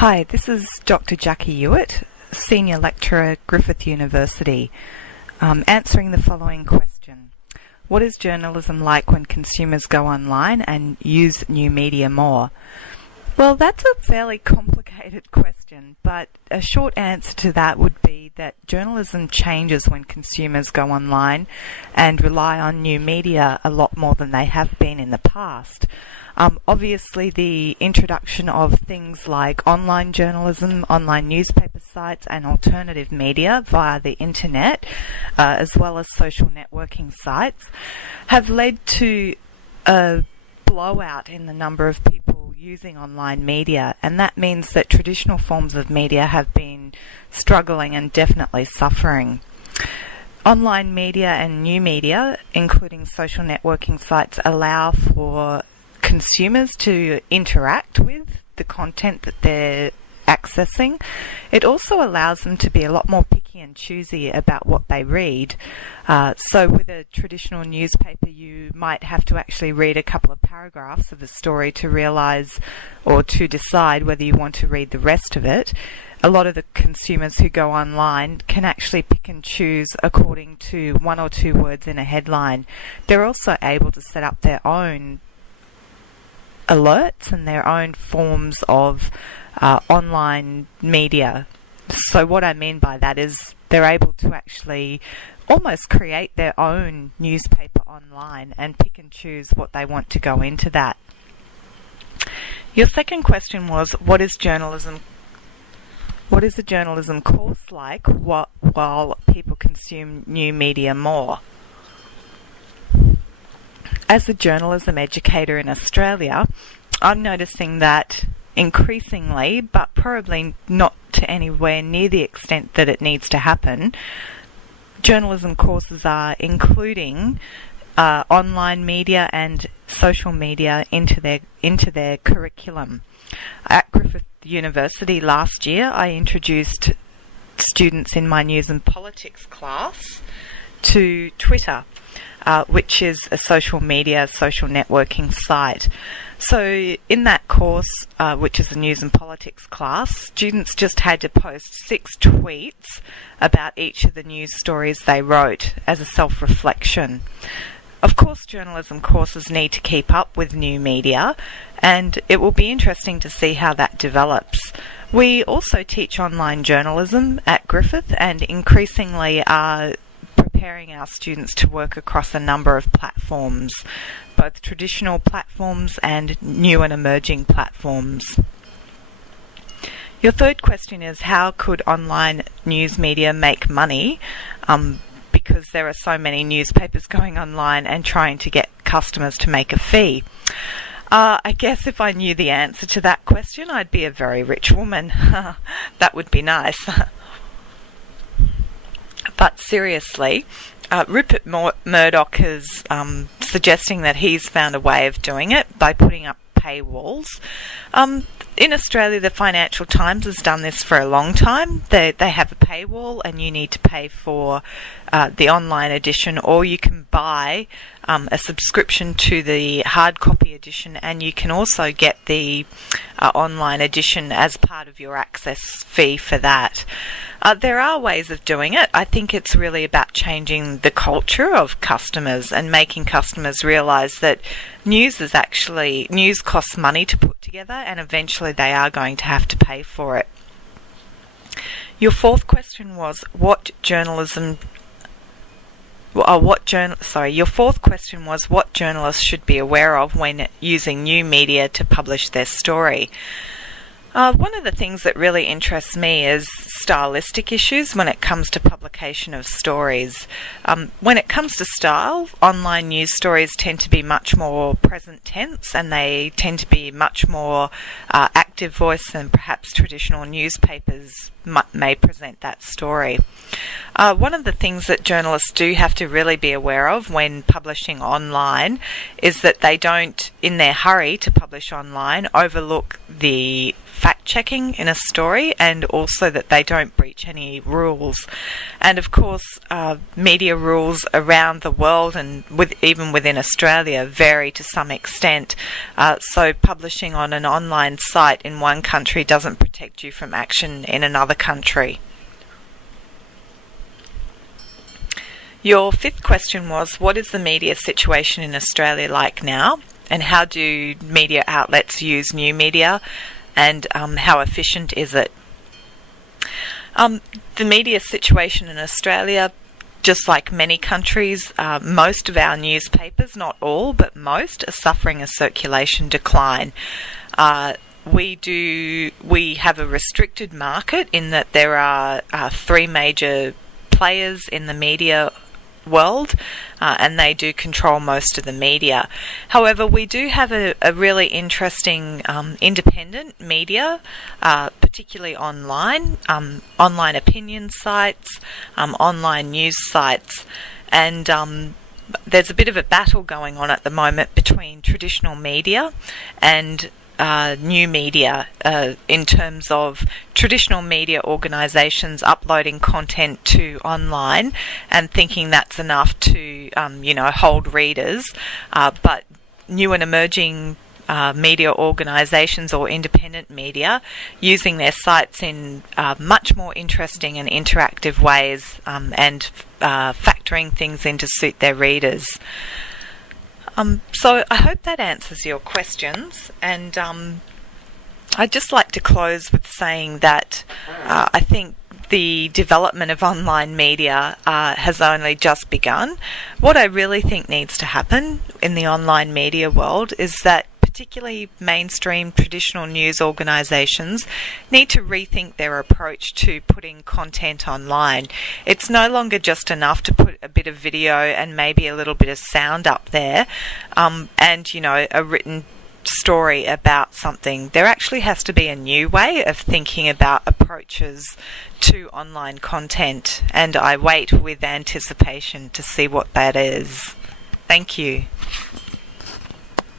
Hi, this is Dr. Jacqui Ewart, Senior Lecturer at Griffith University, answering the following question. What is journalism like when consumers go online and use new media more? Well, that's a fairly complicated question, but a short answer to that would be that journalism changes when consumers go online and rely on new media a lot more than they have been in the past. Obviously, the introduction of things like online journalism, online newspaper sites and alternative media via the internet, as well as social networking sites, have led to a blowout in the number of people using online media, and that means that traditional forms of media have been struggling and definitely suffering. Online media and new media, including social networking sites, allow for consumers to interact with the content that they're accessing. It also allows them to be a lot more picky and choosy about what they read. So with a traditional newspaper, you might have to actually read a couple of paragraphs of a story to realise or to decide whether you want to read the rest of it. A lot of the consumers who go online can actually pick and choose according to one or two words in a headline. They're also able to set up their own alerts and their own forms of online media. So what I mean by that is they're able to actually almost create their own newspaper online and pick and choose what they want to go into that. Your second question was, what is a journalism course like while people consume new media more? As a journalism educator in Australia, I'm noticing that increasingly, but probably not to anywhere near the extent that it needs to happen, journalism courses are including online media and social media into their curriculum. At Griffith University last year, I introduced students in my news and politics class to Twitter, which is a social networking site. So in that course, which is a news and politics class, students just had to post 6 tweets about each of the news stories they wrote as a self-reflection. Of course, journalism courses need to keep up with new media, and it will be interesting to see how that develops. We also teach online journalism at Griffith, and increasingly are preparing our students to work across a number of platforms, both traditional platforms and new and emerging platforms. Your third question is, how could online news media make money? Because there are so many newspapers going online and trying to get customers to make a fee. I guess if I knew the answer to that question, I'd be a very rich woman. That would be nice. But seriously, Rupert Murdoch is suggesting that he's found a way of doing it by putting up paywalls. In Australia, the Financial Times has done this for a long time. They have a paywall, and you need to pay for the online edition, or you can buy a subscription to the hard copy edition, and you can also get the online edition as part of your access fee for that. There are ways of doing it. I think it's really about changing the culture of customers and making customers realise that news costs money to put together, and eventually they are going to have to pay for it. Your fourth question was what journalists should be aware of when using new media to publish their story. One of the things that really interests me is stylistic issues when it comes to publication of stories. When it comes to style, online news stories tend to be much more present tense, and they tend to be much more active voice than perhaps traditional newspapers may present that story. One of the things that journalists do have to really be aware of when publishing online is that they don't, in their hurry to publish online, overlook the fact-checking in a story, and also that they don't breach any rules. And of course, media rules around the world and even within Australia vary to some extent. So publishing on an online site in one country doesn't protect you from action in another country. Your fifth question was, what is the media situation in Australia like now, and how do media outlets use new media, and how efficient is it? The media situation in Australia, just like many countries, most of our newspapers, not all, but most, are suffering a circulation decline. We have a restricted market in that there are three major players in the media world, and they do control most of the media. However, we do have a really interesting independent media, particularly online, online opinion sites, online news sites, and there's a bit of a battle going on at the moment between traditional media and new media, in terms of traditional media organisations uploading content to online and thinking that's enough to, hold readers, but new and emerging media organisations or independent media using their sites in much more interesting and interactive ways, and factoring things in to suit their readers. So I hope that answers your questions, and I'd just like to close with saying that I think the development of online media has only just begun. What I really think needs to happen in the online media world is that particularly mainstream traditional news organisations need to rethink their approach to putting content online. It's no longer just enough to put a bit of video and maybe a little bit of sound up there, and a written story about something. There actually has to be a new way of thinking about approaches to online content, and I wait with anticipation to see what that is. Thank you.